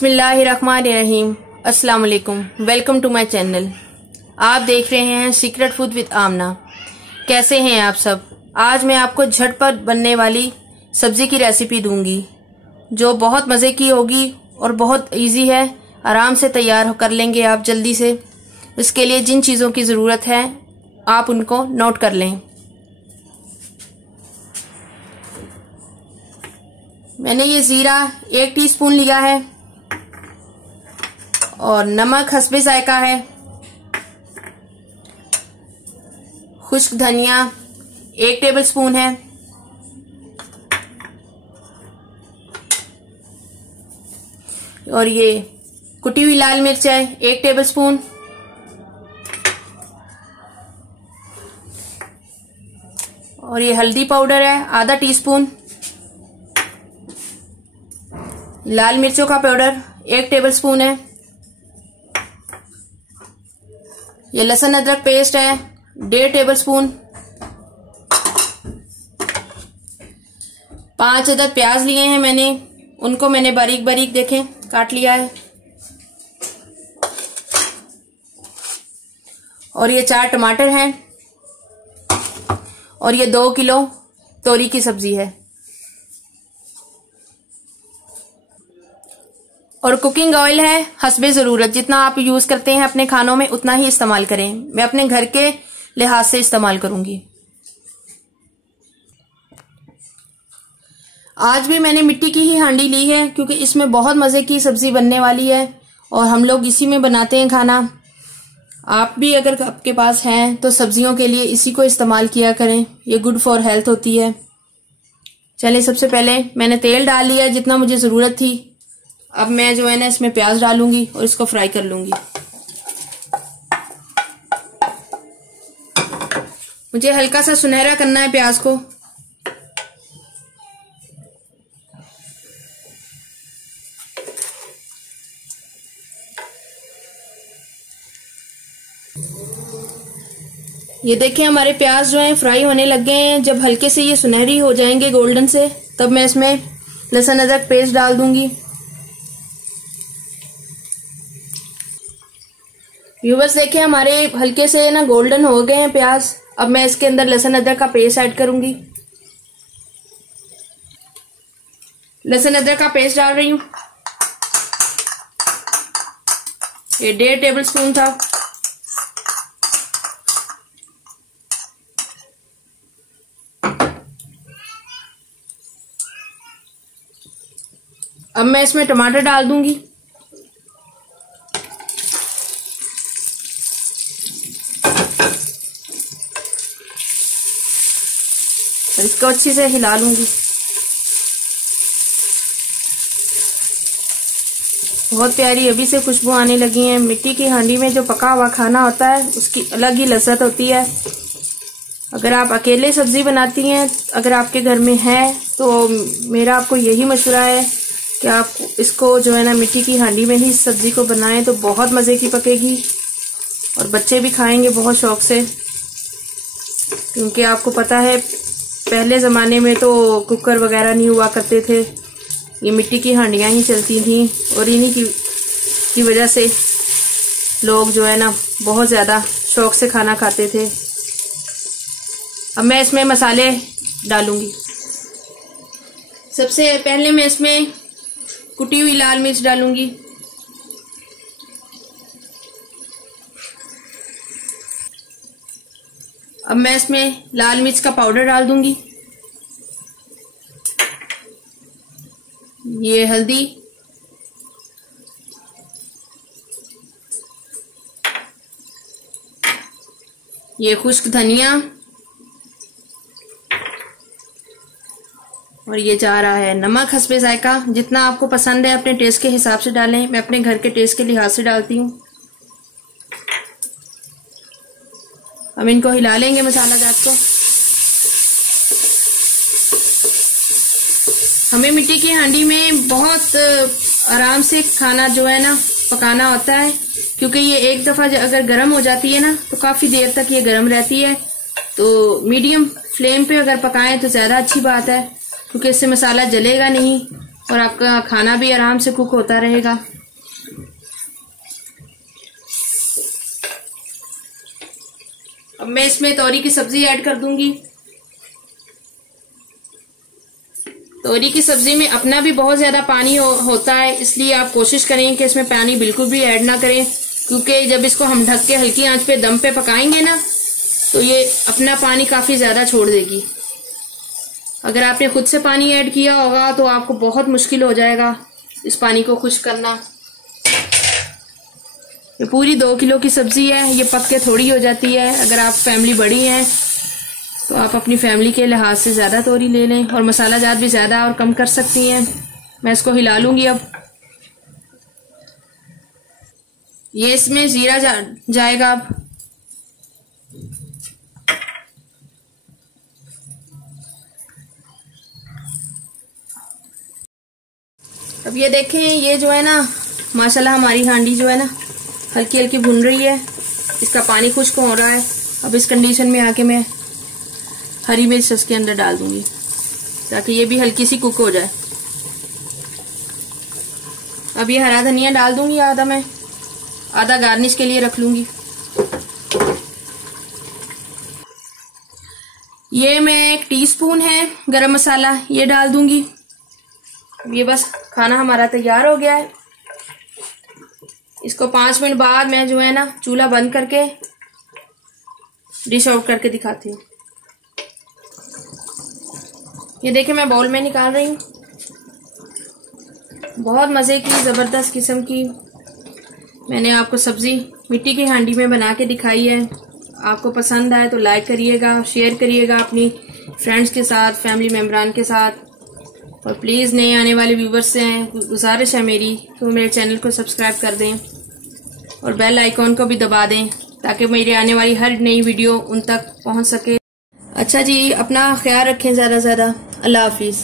बिस्मिल्लाहिर्रहमानिर्रहीम। अस्सलाम वालेकुम। Welcome to my channel. आप देख रहे हैं सीक्रेट फूड विद आमना। कैसे हैं आप सब? आज मैं आपको झटपट बनने वाली सब्जी की रेसिपी दूंगी जो बहुत मज़े की होगी और बहुत इजी है। आराम से तैयार कर लेंगे आप जल्दी से। इसके लिए जिन चीज़ों की ज़रूरत है आप उनको नोट कर लें। मैंने ये ज़ीरा 1 टीस्पून लिया है और नमक हस्बे जायका है। खुश्क धनिया 1 टेबलस्पून है। और ये कुटी हुई लाल मिर्च है 1 टेबलस्पून। और ये हल्दी पाउडर है आधा टीस्पून। लाल मिर्चों का पाउडर 1 टेबलस्पून है। ये लहसुन अदरक पेस्ट है 1.5 टेबलस्पून। 5 अदद प्याज लिए हैं मैंने, उनको मैंने बारीक बारीक देखें काट लिया है। और ये 4 टमाटर हैं। और ये 2 किलो तोरी की सब्जी है। और कुकिंग ऑयल है हस्बे ज़रूरत। जितना आप यूज करते हैं अपने खानों में उतना ही इस्तेमाल करें। मैं अपने घर के लिहाज से इस्तेमाल करूंगी। आज भी मैंने मिट्टी की ही हांडी ली है क्योंकि इसमें बहुत मजे की सब्जी बनने वाली है और हम लोग इसी में बनाते हैं खाना। आप भी अगर आपके पास है तो सब्जियों के लिए इसी को इस्तेमाल किया करें, ये गुड फॉर हेल्थ होती है। चलिए, सबसे पहले मैंने तेल डाल लिया जितना मुझे जरूरत थी। अब मैं जो है ना इसमें प्याज डालूंगी और इसको फ्राई कर लूंगी। मुझे हल्का सा सुनहरा करना है प्याज को। ये देखिए हमारे प्याज जो है फ्राई होने लग गए हैं। जब हल्के से ये सुनहरी हो जाएंगे गोल्डन से, तब मैं इसमें लहसुन अदरक पेस्ट डाल दूंगी। व्यूवर्स देखिए हमारे हल्के से ना गोल्डन हो गए हैं प्याज। अब मैं इसके अंदर लहसुन अदरक का पेस्ट ऐड करूंगी। लहसुन अदरक का पेस्ट डाल रही हूं। ये 1.5 टेबलस्पून था। अब मैं इसमें टमाटर डाल दूंगी। इसको अच्छी से हिला लूंगी। बहुत प्यारी अभी से खुशबू आने लगी है। मिट्टी की हांडी में जो पका हुआ खाना होता है उसकी अलग ही लज्जत होती है। अगर आप अकेले सब्जी बनाती हैं, अगर आपके घर में है, तो मेरा आपको यही मशवरा है कि आप इसको जो है ना मिट्टी की हांडी में ही सब्जी को बनाएं तो बहुत मजे की पकेगी और बच्चे भी खाएंगे बहुत शौक से। क्योंकि आपको पता है पहले जमाने में तो कुकर वगैरह नहीं हुआ करते थे, ये मिट्टी की हांडियां ही चलती थी और इन्हीं की वजह से लोग जो है ना बहुत ज्यादा शौक से खाना खाते थे। अब मैं इसमें मसाले डालूंगी। सबसे पहले मैं इसमें कुटी हुई लाल मिर्च डालूंगी। अब मैं इसमें लाल मिर्च का पाउडर डाल दूंगी। ये हल्दी, ये खुश्क धनिया और ये जा रहा है नमक हस्बे जायका। जितना आपको पसंद है अपने टेस्ट के हिसाब से डालें। मैं अपने घर के टेस्ट के लिहाज से डालती हूँ। हम इनको हिला लेंगे मसाला जात को। हमें मिट्टी की हांडी में बहुत आराम से खाना जो है ना पकाना होता है क्योंकि ये एक दफा अगर गर्म हो जाती है ना तो काफी देर तक ये गर्म रहती है। तो मीडियम फ्लेम पे अगर पकाएं तो ज्यादा अच्छी बात है क्योंकि इससे मसाला जलेगा नहीं और आपका खाना भी आराम से कुक होता रहेगा। अब मैं इसमें तोरी की सब्जी ऐड कर दूंगी। तोरी की सब्जी में अपना भी बहुत ज्यादा पानी होता है, इसलिए आप कोशिश करें कि इसमें पानी बिल्कुल भी ऐड ना करें, क्योंकि जब इसको हम ढक के हल्की आंच पे दम पे पकाएंगे ना तो ये अपना पानी काफी ज्यादा छोड़ देगी। अगर आपने खुद से पानी ऐड किया होगा तो आपको बहुत मुश्किल हो जाएगा इस पानी को खुश्क करना। ये पूरी 2 किलो की सब्जी है, ये पक के थोड़ी हो जाती है। अगर आप फैमिली बड़ी है तो आप अपनी फैमिली के लिहाज से ज्यादा तोरी ले लें और मसाला जात भी ज्यादा और कम कर सकती हैं। मैं इसको हिला लूंगी। अब ये इसमें जीरा जाएगा। अब ये देखें, ये जो है ना माशाल्लाह हमारी हांडी जो है ना हल्की हल्की भुन रही है, इसका पानी खुश्क हो रहा है। अब इस कंडीशन में आके मैं हरी मिर्च इसके अंदर डाल दूंगी ताकि ये भी हल्की सी कुक हो जाए। अब ये हरा धनिया डाल दूंगी आधा, मैं आधा गार्निश के लिए रख लूंगी। ये मैं 1 टीस्पून है गरम मसाला ये डाल दूंगी। ये बस खाना हमारा तैयार हो गया है। इसको 5 मिनट बाद मैं जो है ना चूल्हा बंद करके डिश आउट करके दिखाती हूँ। ये देखिए मैं बाउल में निकाल रही हूँ। बहुत मज़े की ज़बरदस्त किस्म की मैंने आपको सब्ज़ी मिट्टी की हांडी में बना के दिखाई है। आपको पसंद आए तो लाइक करिएगा, शेयर करिएगा अपनी फ्रेंड्स के साथ, फैमिली मेम्बरान के साथ। और प्लीज़ नए आने वाले व्यूवर्स से गुजारिश है मेरी तो मेरे चैनल को सब्सक्राइब कर दें और बेल आइकॉन को भी दबा दें ताकि मेरी आने वाली हर नई वीडियो उन तक पहुंच सके। अच्छा जी, अपना ख्याल रखें ज़्यादा अल्लाह हाफिज़।